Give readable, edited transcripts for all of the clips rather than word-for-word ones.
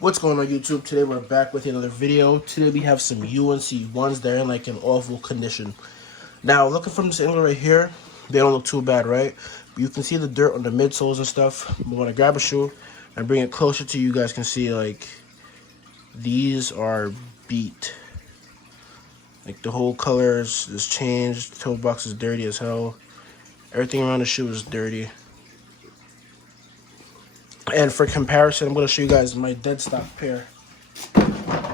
What's going on YouTube? Today we're back with another video. Today we have some UNC ones that are in like an awful condition. Now looking from this angle right here, they don't look too bad, right? But you can see the dirt on the midsoles and stuff. But when I grab a shoe and bring it closer to you, guys can see like these are beat. Like the whole color is changed. The toe box is dirty as hell. Everything around the shoe is dirty. And for comparison, I'm going to show you guys my dead stock pair.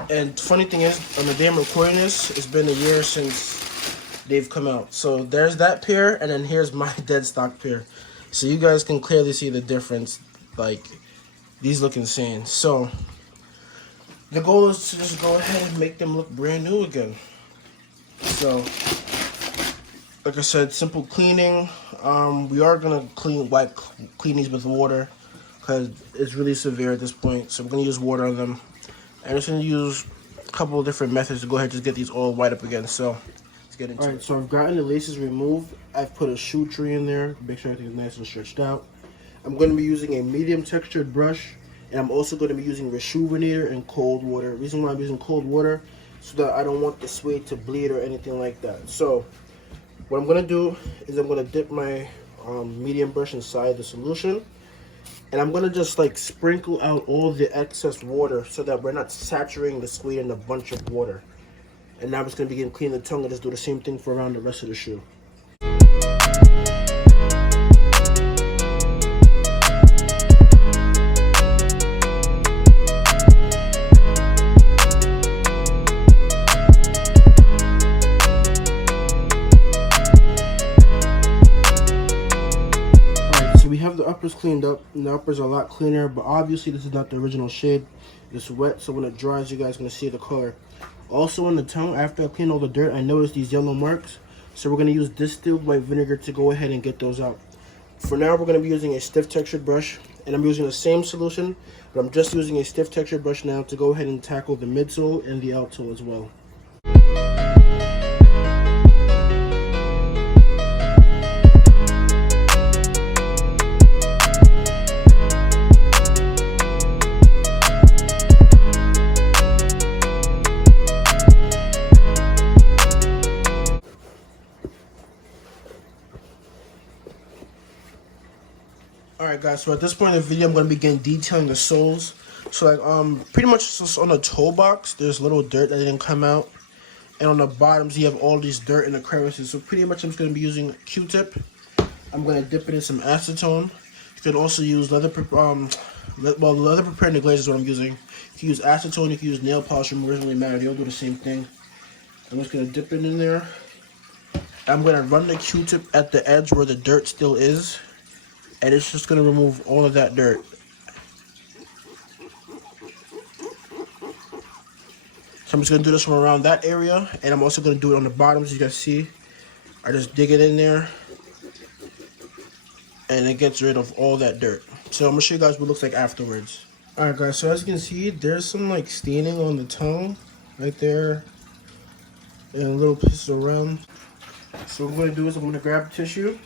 And funny thing is, on the day I'm recording this, it's been a year since they've come out. So there's that pair, and then here's my dead stock pair. So you guys can clearly see the difference. Like, these look insane. So the goal is to just go ahead and make them look brand new again. So, like I said, simple cleaning. We are going to clean these with water, because it's really severe at this point. So I'm going to use water on them. I'm just going to use a couple of different methods to go ahead and just get these all white up again. So let's get into it. Alright, so I've gotten the laces removed. I've put a shoe tree in there. Make sure everything's nice and stretched out. I'm going to be using a medium textured brush. And I'm also going to be using Reshoevn-Ator and cold water. The reason why I'm using cold water so that I don't want the suede to bleed or anything like that. So what I'm going to do is I'm going to dip my medium brush inside the solution. And I'm going to just like sprinkle out all the excess water so that we're not saturating the suede in a bunch of water. And now I'm just going to begin cleaning the tongue and just do the same thing for around the rest of the shoe. Cleaned up, and the uppers are a lot cleaner, but obviously this is not the original shade. It's wet, so when it dries you guys are going to see the color. Also on the tongue, after I clean all the dirt, I noticed these yellow marks, so we're going to use distilled white vinegar to go ahead and get those out. For now we're going to be using a stiff textured brush, and I'm using the same solution, but I'm just using a stiff textured brush now to go ahead and tackle the midsole and the outsole as well. Alright guys, so at this point in the video I'm going to begin detailing the soles. So like pretty much just on the toe box there's little dirt that didn't come out. And on the bottoms you have all these dirt in the crevices. So pretty much I'm just going to be using a Q-tip. I'm going to dip it in some acetone. You can also use leather preparing the glaze is what I'm using. You can use acetone, you can use nail polish remover, it doesn't really matter, they all do the same thing. I'm just going to dip it in there. I'm going to run the Q-tip at the edge where the dirt still is. And it's just going to remove all of that dirt. So I'm just going to do this from around that area. And I'm also going to do it on the bottom, as you guys see. I just dig it in there. And it gets rid of all that dirt. So I'm going to show you guys what it looks like afterwards. Alright guys, so as you can see, there's some like staining on the tongue. Right there. And little pieces around. So what I'm going to do is I'm going to grab a tissue.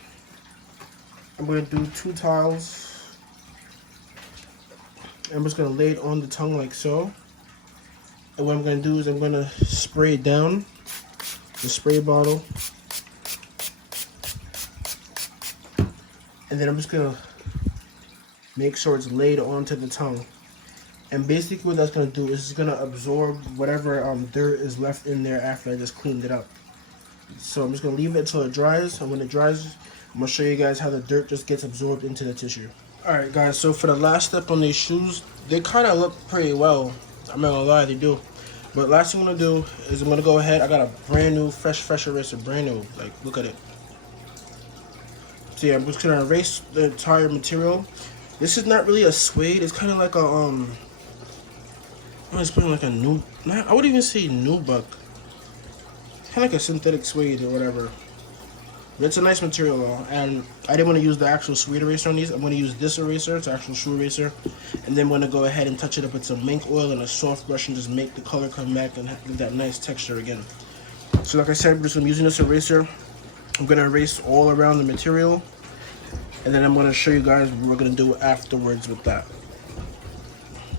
I'm going to do 2 tiles. I'm just going to lay it on the tongue like so. And what I'm going to do is I'm going to spray it down, the spray bottle. And then I'm just going to make sure it's laid onto the tongue. And basically what that's going to do is it's going to absorb whatever dirt is left in there after I just cleaned it up. So I'm just going to leave it until it dries. And when it dries, I'm going to show you guys how the dirt just gets absorbed into the tissue. Alright guys, so for the last step on these shoes, they kind of look pretty well. I'm not going to lie, they do. But last thing I'm going to do is I'm going to go ahead, I got a brand new, fresh eraser, brand new. Like, look at it. So yeah, I'm just going to erase the entire material. This is not really a suede, it's kind of like a, I'm going to like a new, I wouldn't even say nubuck. Kind of like a synthetic suede or whatever. It's a nice material though, and I didn't want to use the actual suede eraser on these. I'm going to use this eraser, it's an actual shoe eraser, and then I'm going to go ahead and touch it up with some mink oil and a soft brush and just make the color come back and get that nice texture again. So like I said, I'm just using this eraser. I'm going to erase all around the material, and then I'm going to show you guys what we're going to do afterwards with that.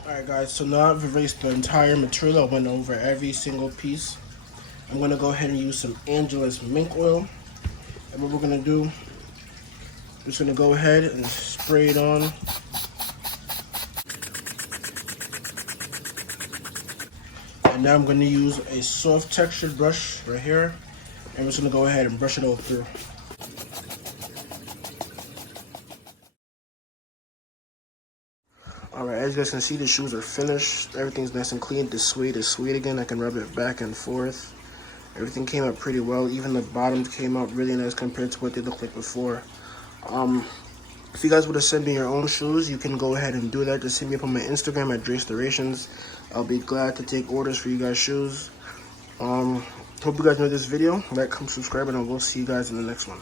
Alright guys, so now I've erased the entire material. I went over every single piece. I'm going to go ahead and use some Angelus mink oil. And what we're going to do, I'm just going to go ahead and spray it on. And now I'm going to use a soft textured brush right here. And I'm just going to go ahead and brush it all through. Alright, as you guys can see, the shoes are finished. Everything's nice and clean. The suede is suede again. I can rub it back and forth. Everything came out pretty well. Even the bottoms came out really nice compared to what they looked like before. If you guys would have sent me your own shoes, you can go ahead and do that. Just hit me up on my Instagram at Dresterations. I'll be glad to take orders for you guys' shoes. Hope you guys enjoyed this video. Like, comment, subscribe, and I will see you guys in the next one.